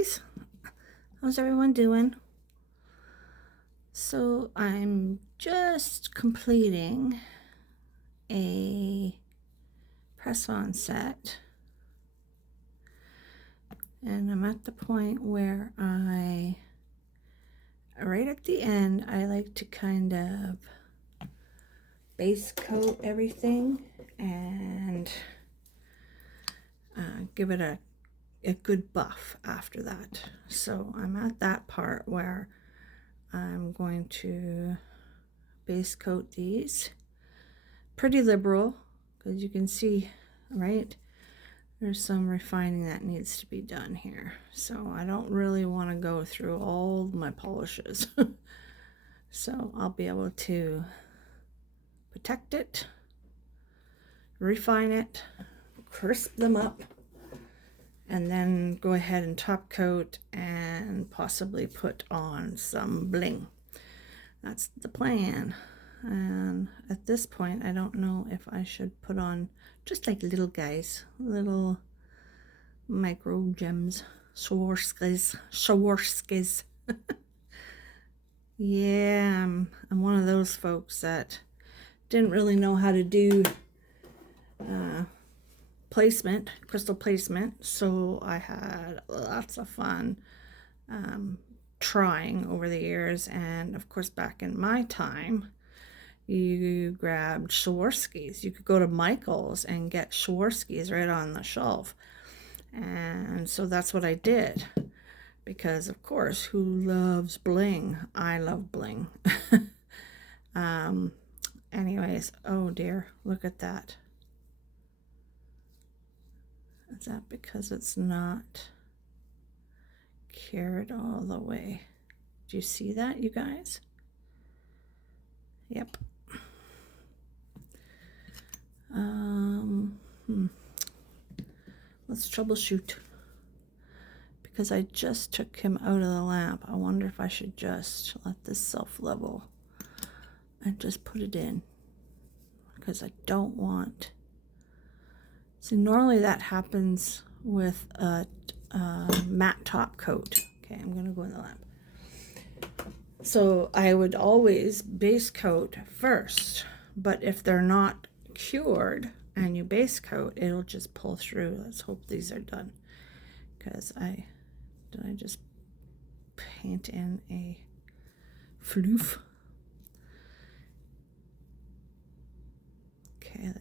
guys. How's everyone doing? So I'm just completing a press-on set, and I'm at the point where right at the end, I like to kind of base coat everything and give it a good buff after that. So I'm at that part where I'm going to base coat these. Pretty liberal, because you can see, right, there's some refining that needs to be done here. So I don't really want to go through all my polishes. So I'll be able to protect it, refine it, crisp them up, and then go ahead and top coat and possibly put on some bling. That's the plan. And at this point, I don't know if I should put on just like little guys, little micro gems, Swarovskis. Yeah, I'm one of those folks that didn't really know how to do placement, crystal placement, so I had lots of fun trying over the years. And of course, back in my time, you grabbed Swarovskis. You could go to Michael's and get Swarovskis right on the shelf. And so that's what I did, because of course, who loves bling? I love bling. Anyways, oh dear, look at that. Is that because it's not cured all the way? Do you see that, you guys? Yep. Let's troubleshoot, because I just took him out of the lamp. I wonder if I should just let this self-level and just put it in, because I don't want... See, normally that happens with a matte top coat. Okay, I'm gonna go in the lamp. So I would always base coat first, but if they're not cured and you base coat, it'll just pull through. Let's hope these are done, because did I just paint in a floof? Okay,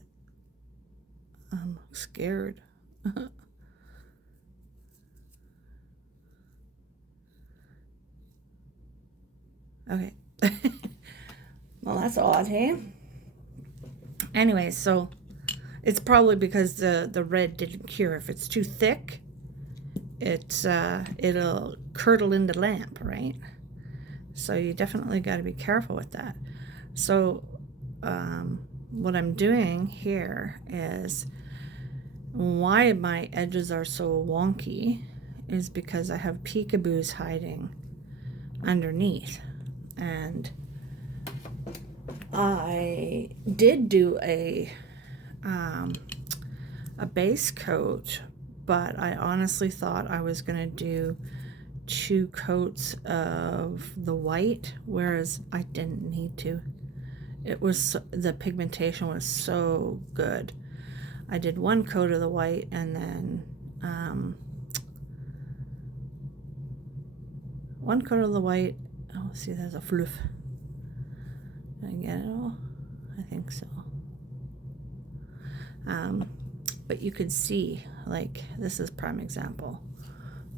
I'm scared. Okay. Well, that's odd, hey? Anyway, so it's probably because the red didn't cure. If it's too thick, it'll curdle into lamp, right? So you definitely got to be careful with that. So what I'm doing here is, why my edges are so wonky is because I have peekaboos hiding underneath. And I did do a base coat, but I honestly thought I was gonna do 2 coats of the white, whereas I didn't need to. It was, the pigmentation was so good. I did 1 coat of the white, and then 1 coat of the white. Oh, see, there's a floof. Did I get it all? I think so. But you could see, like, this is prime example. I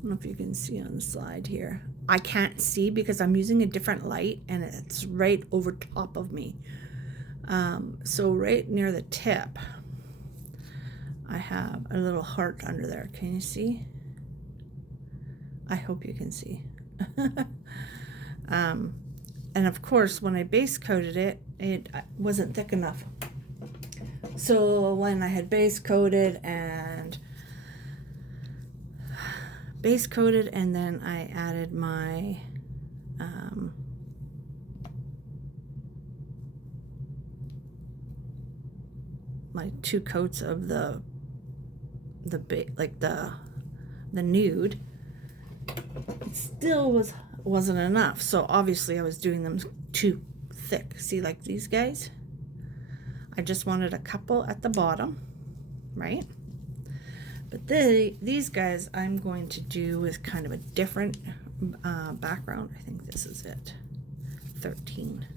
don't know if you can see on the slide here. I can't see because I'm using a different light, and it's right over top of me. So right near the tip, I have a little heart under there. Can you see? I hope you can see. And of course, when I base coated it, it wasn't thick enough. So when I had base coated and then I added my my 2 coats of the nude, it still wasn't enough. So obviously I was doing them too thick. See, like these guys? I just wanted a couple at the bottom, right? But these guys I'm going to do with kind of a different background. I think this is it. 13.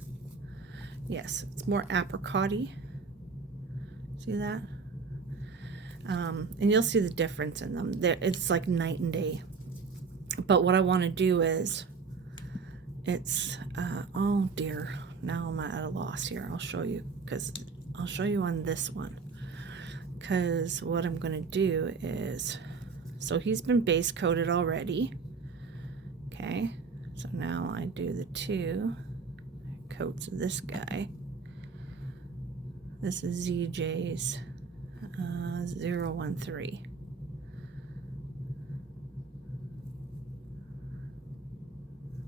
Yes, it's more apricot-y. See that? And you'll see the difference in them. It's like night and day. But what I want to do is, it's, oh dear, now I'm at a loss here. I'll show you, because I'll show you on this one. Because what I'm going to do is, so he's been base coated already. Okay, so now I do the 2 coats of this guy. This is ZJ's 013.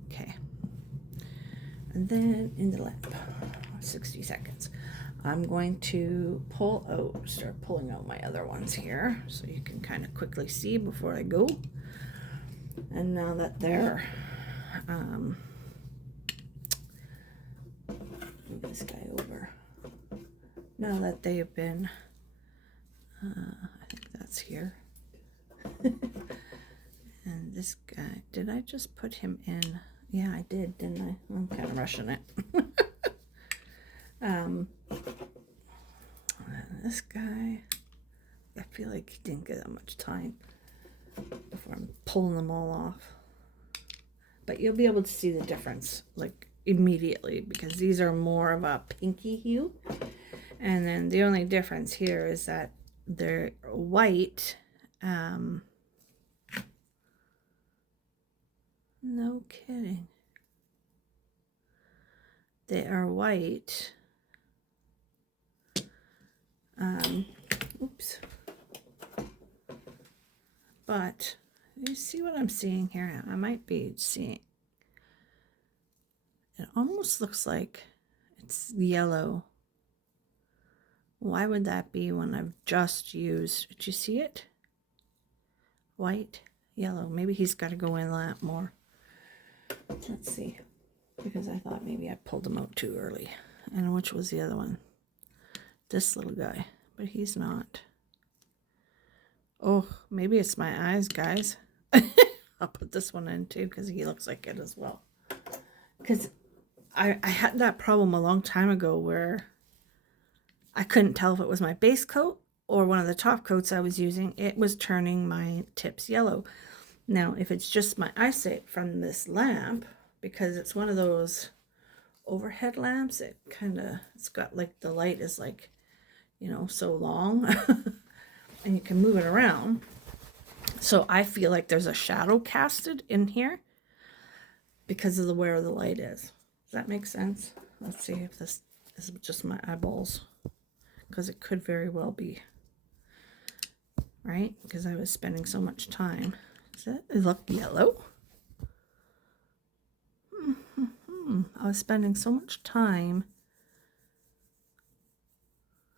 Okay, and then in the lamp, 60 seconds. I'm going to start pulling out my other ones here so you can kind of quickly see before I go. And now that they're, move this guy over. Now that they've been, I think that's here. And this guy, did I just put him in? Yeah, I did, didn't I? I'm kind of rushing it. This guy, I feel like he didn't get that much time before I'm pulling them all off. But you'll be able to see the difference like immediately, because these are more of a pinky hue. And then the only difference here is that they're white. No kidding. They are white. Oops. But you see what I'm seeing here? I might be seeing. It almost looks like it's yellow. Why would that be when I've just used, did you see it? White, yellow. Maybe he's got to go in a lot more. Let's see. Because I thought maybe I pulled him out too early. And which was the other one? This little guy. But he's not. Oh, maybe it's my eyes, guys. I'll put this one in too because he looks like it as well. Because I had that problem a long time ago where I couldn't tell if it was my base coat or one of the top coats I was using. It was turning my tips yellow. Now, if it's just my eyesight from this lamp, because it's one of those overhead lamps, it's got like, the light is like, you know, so long and you can move it around. So I feel like there's a shadow casted in here because of where the light is. Does that make sense? Let's see if this is just my eyeballs, because it could very well be, right? Because I was spending so much time. Does it look yellow? I was spending so much time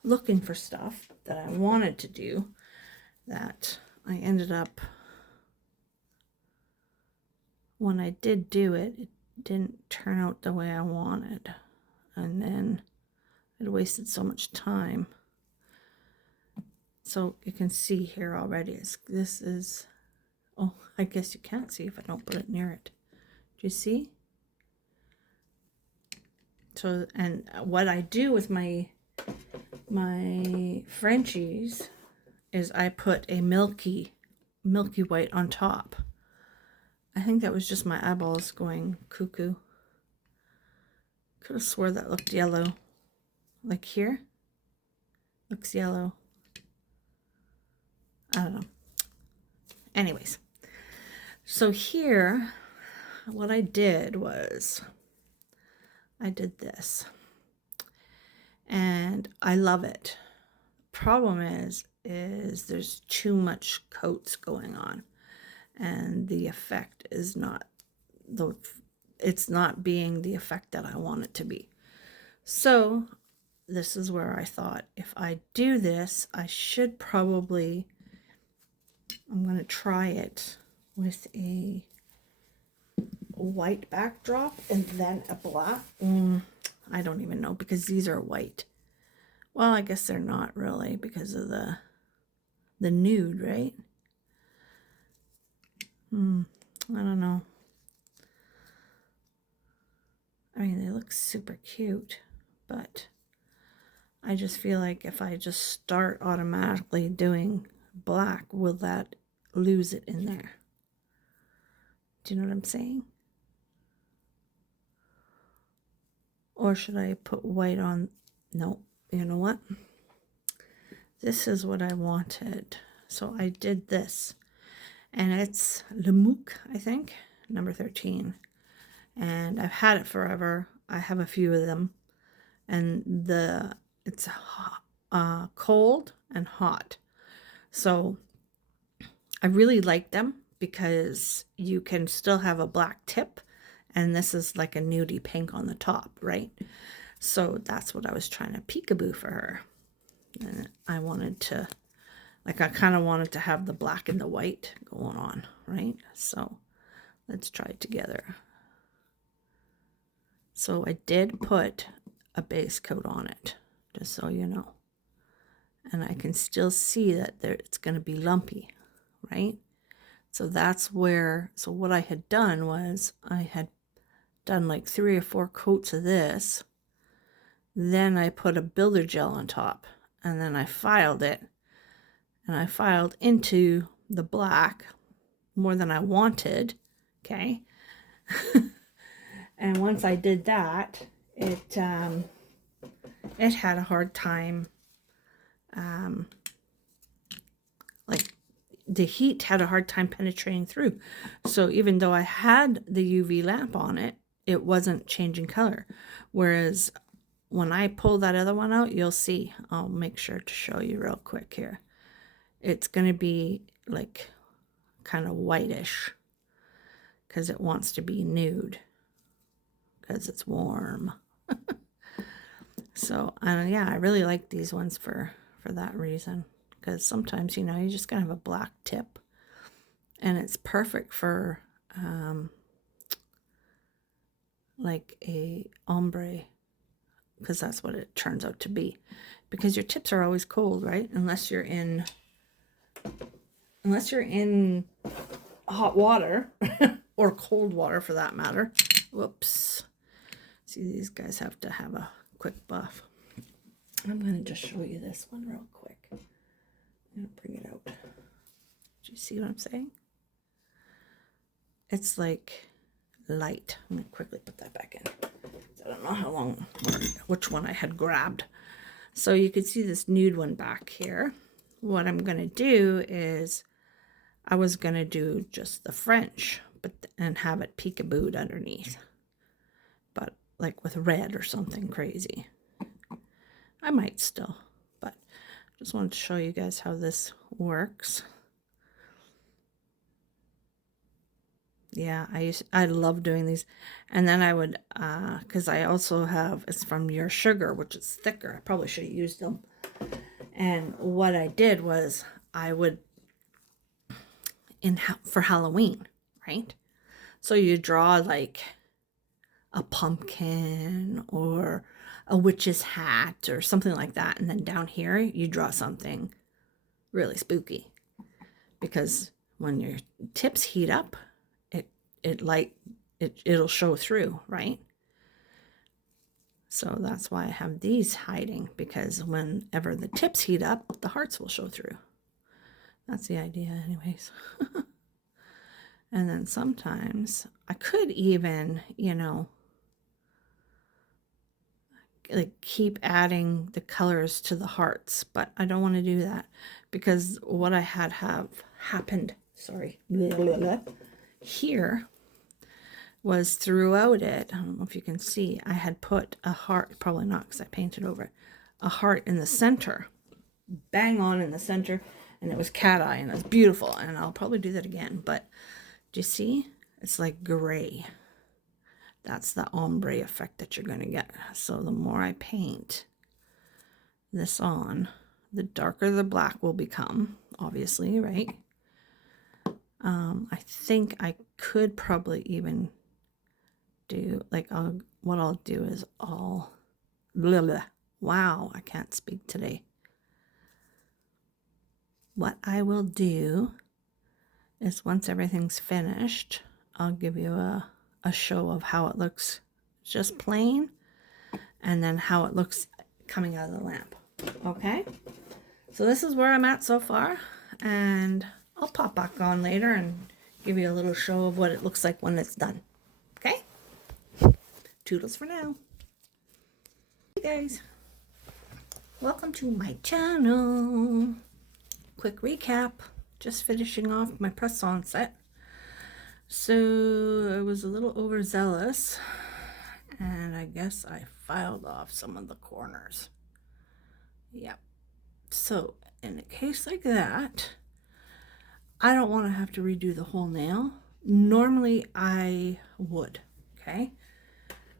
looking for stuff that I wanted to do that I ended up, when I did do it, it didn't turn out the way I wanted. And then it wasted so much time. So you can see here already, this is, oh, I guess you can't see if I don't put it near it. Do you see? So, and what I do with my Frenchies is I put a milky white on top. I think that was just my eyeballs going cuckoo. Could have swore that looked yellow. Like here? Looks yellow. I don't know. Anyways. So here, what I did was, I did this. And I love it. Problem is there's too much coats going on. And the effect is not it's not being the effect that I want it to be. So this is where I thought, if I do this, I should probably, I'm going to try it with a white backdrop and then a black. I don't even know, because these are white. Well, I guess they're not really because of the nude, right? I don't know. I mean, they look super cute, but I just feel like if I just start automatically doing black, will that lose it in there? Do you know what I'm saying? Or should I put white on? No, you know what? This is what I wanted. So I did this. And it's Le Mouk, I think, number 13. And I've had it forever. I have a few of them. And it's cold and hot. So I really like them because you can still have a black tip. And this is like a nudie pink on the top, right? So that's what I was trying to peekaboo for her. And I wanted to, like, I kind of wanted to have the black and the white going on, right? So let's try it together. So I did put a base coat on it, just so you know. And I can still see that it's going to be lumpy, right? So that's where, so what I had done was I had done like 3 or 4 coats of this. Then I put a builder gel on top, and then I filed it. And I filed into the black more than I wanted, okay? And once I did that, it had a hard time, like the heat had a hard time penetrating through. So even though I had the UV lamp on it, it wasn't changing color. Whereas when I pull that other one out, you'll see. I'll make sure to show you real quick here. It's going to be like kind of whitish because it wants to be nude because it's warm. So yeah, I really like these ones for that reason, because sometimes, you know, you just gotta have a black tip, and it's perfect for like a ombre, because that's what it turns out to be, because your tips are always cold, right? Unless you're in hot water or cold water for that matter. Whoops. See, these guys have to have a quick buff. I'm going to just show you this one real quick. I'm going to bring it out. Do you see what I'm saying? It's like light. I'm going to quickly put that back in. I don't know how long or which one I had grabbed. So you can see this nude one back here. What I'm going to do is I was going to do just the French, and have it peekabooed underneath. But like with red or something crazy. I might still, but just wanted to show you guys how this works. Yeah, I love doing these. And then I would, because I also have, it's from Your Sugar, which is thicker. I probably should have used them. And what I did was I would, for Halloween, right? So you draw like a pumpkin or a witch's hat or something like that, and then down here you draw something really spooky, because when your tips heat up, it'll show through, right? So that's why I have these hiding, because whenever the tips heat up, the hearts will show through. That's the idea anyways. And then sometimes I could even, you know, like keep adding the colors to the hearts, but I don't want to do that, because what I had happened, sorry, here was throughout it, I don't know if you can see, I had put a heart, probably not because I painted over it, a heart in the center, bang on in the center, and it was cat eye, and it was beautiful, and I'll probably do that again. But do you see? It's like gray. That's the ombre effect that you're going to get. So the more I paint this on, the darker the black will become, obviously, right? I think I could probably even do, like, what I'll do is blah, blah. Wow, I can't speak today. What I will do is once everything's finished, I'll give you a show of how it looks just plain, and then how it looks coming out of the lamp. Okay? So this is where I'm at so far, and I'll pop back on later and give you a little show of what it looks like when it's done. Okay? Toodles for now. Hey guys. Welcome to my channel. Quick recap. Just finishing off my press-on set. So I was a little overzealous, and I guess I filed off some of the corners. Yep. So in a case like that, I don't want to have to redo the whole nail. Normally I would, okay?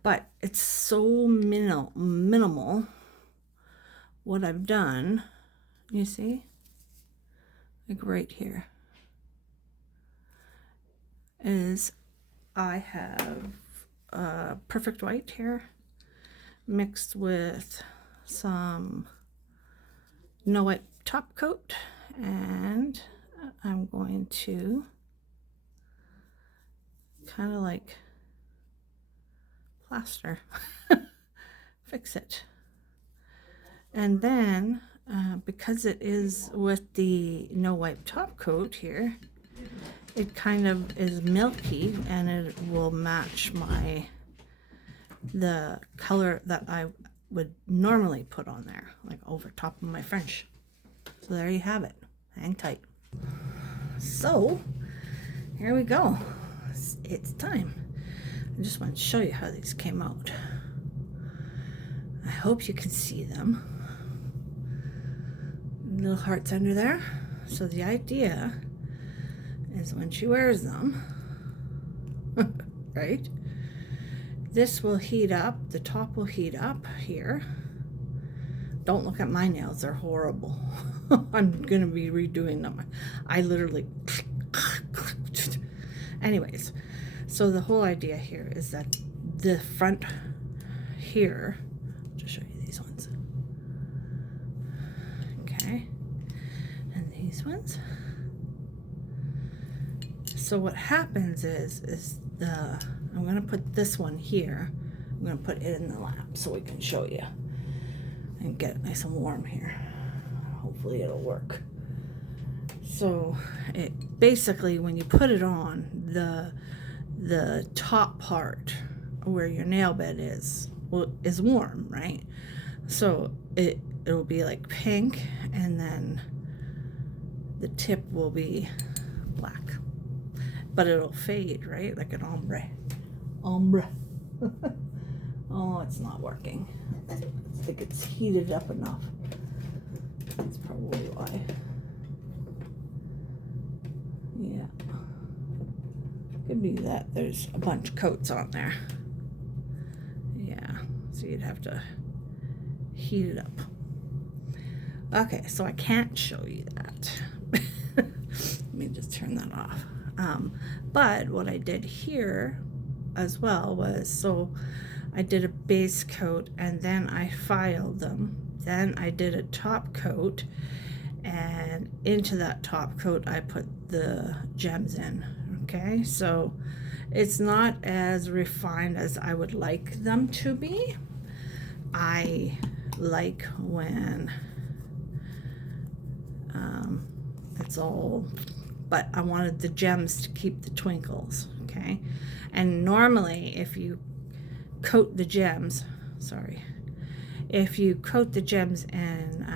But it's so minimal what I've done. You see? Like right here. Is I have perfect white here mixed with some no white top coat, and I'm going to kind of like plaster fix it. And then because it is with the no white top coat here, it kind of is milky, and it will match the color that I would normally put on there, like over top of my French. So there you have it. Hang tight. So here we go. It's time. I just want to show you how these came out. I hope you can see them. Little hearts under there. So the idea is when she wears them, right, this will heat up, the top will heat up here. Don't look at my nails, they're horrible. I'm gonna be redoing them. I literally anyways, so the whole idea here is that the front here, I'll just show you these ones, okay, and these ones. So what happens is I'm going to put this one here. I'm going to put it in the lap so we can show you and get it nice and warm here. Hopefully it'll work. So it basically, when you put it on, the top part where your nail bed is warm, right? So it'll be like pink, and then the tip will be black. But it'll fade, right? Like an ombre. Oh, it's not working. I think it's heated up enough. That's probably why. Yeah. Could be that there's a bunch of coats on there. Yeah. So you'd have to heat it up. Okay, so I can't show you that. Let me just turn that off. But what I did here as well was, so I did a base coat, and then I filed them. Then I did a top coat, and into that top coat I put the gems in. Okay, so it's not as refined as I would like them to be. I like when it's all, but I wanted the gems to keep the twinkles, okay? And normally if you coat the gems, if you coat the gems in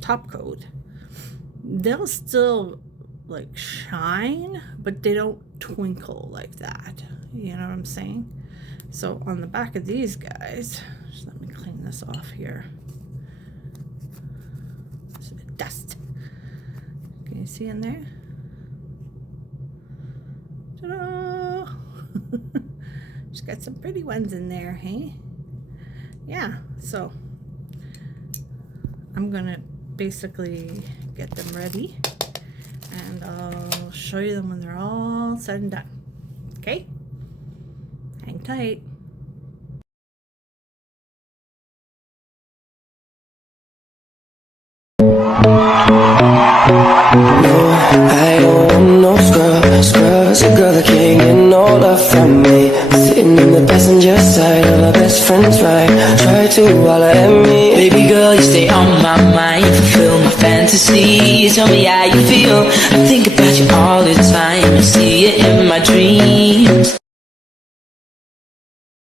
top coat, they'll still like shine, but they don't twinkle like that. You know what I'm saying? So on the back of these guys, just let me clean this off here. Dust. Can you see in there? Ta-da! Just got some pretty ones in there, hey? Yeah, so I'm gonna basically get them ready, and I'll show you them when they're all said and done. Okay? Hang tight. I don't want no scrubs, a girl that can't get no love from me. Sitting in the passenger side of our best friend's ride, try to holler at me. Baby girl, you stay on my mind, fulfill my fantasies. Tell me how you feel, I think about you all the time, I see it in my dreams.